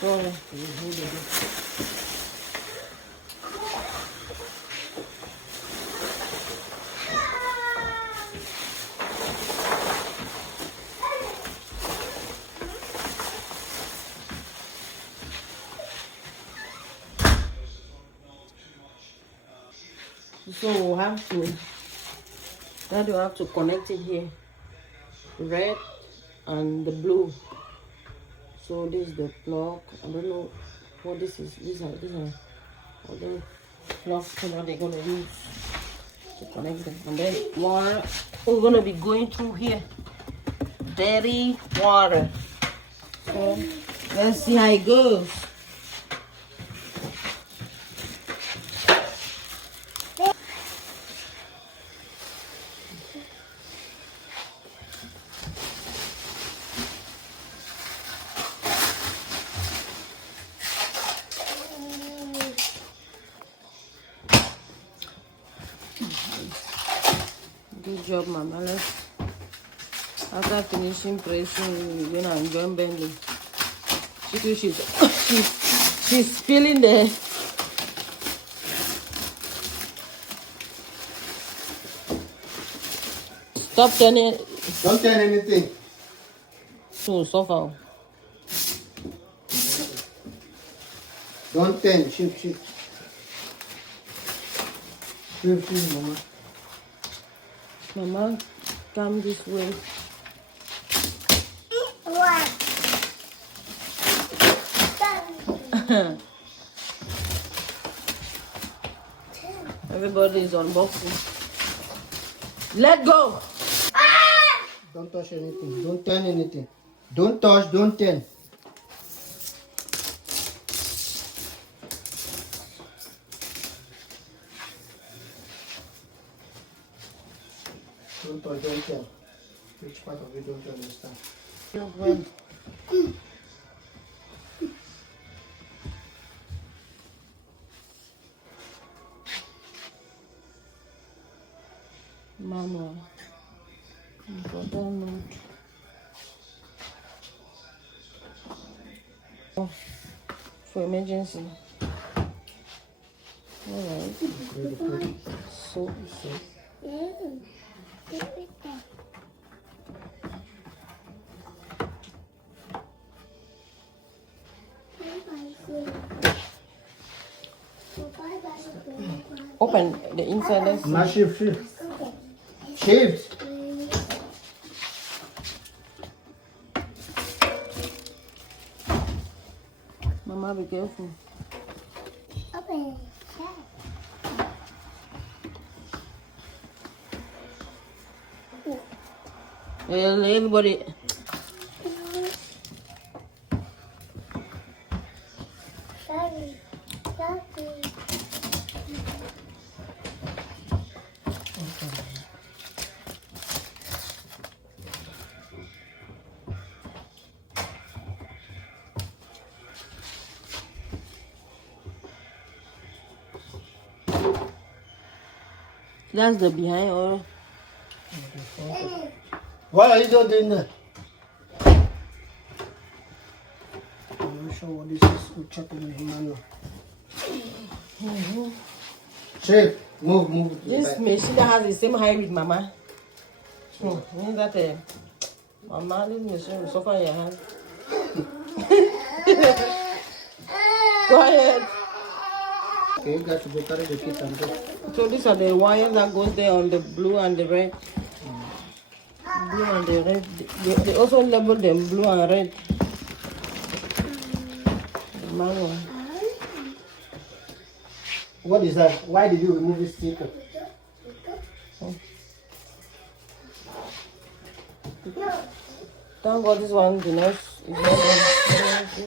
So, we'll have to, now you have to connect it here, red and the blue. So this is the plug. I don't know what this is. These are other plugs that they're gonna use to connect them. And then water, we're gonna be going through here. Dirty water. So let's see how it goes. Good job, Mama. After finishing pressing, we're gonna enjoy bending. She's feeling the stop turning. Don't turn anything. So far. Don't turn. Shift. Shift, Mama. Mama, come this way. Everybody is unboxing. Let go. Don't touch anything. Don't turn anything. Don't touch. Don't turn. Don't touch. Don't turn. Which part of it don't you understand? Manual. Important note. For emergency. Alright. So. Open the inside. Now shift. Shift. Mama, be careful. Open. Everybody. Sorry. That's the behind or What are you doing there? I'm not sure what this is. We'll check in the manual. Shape. Move. this machine that has the same height with Mama. Means that Mama, this machine will suffer your hand. Go ahead. Okay, you got to go carry the kit and go. So these are the wires that goes there on the blue and the red. Blue and the red. They also label them blue and red. The manual. What is that? Why did you remove this sticker? Thank God this one, the nurse is not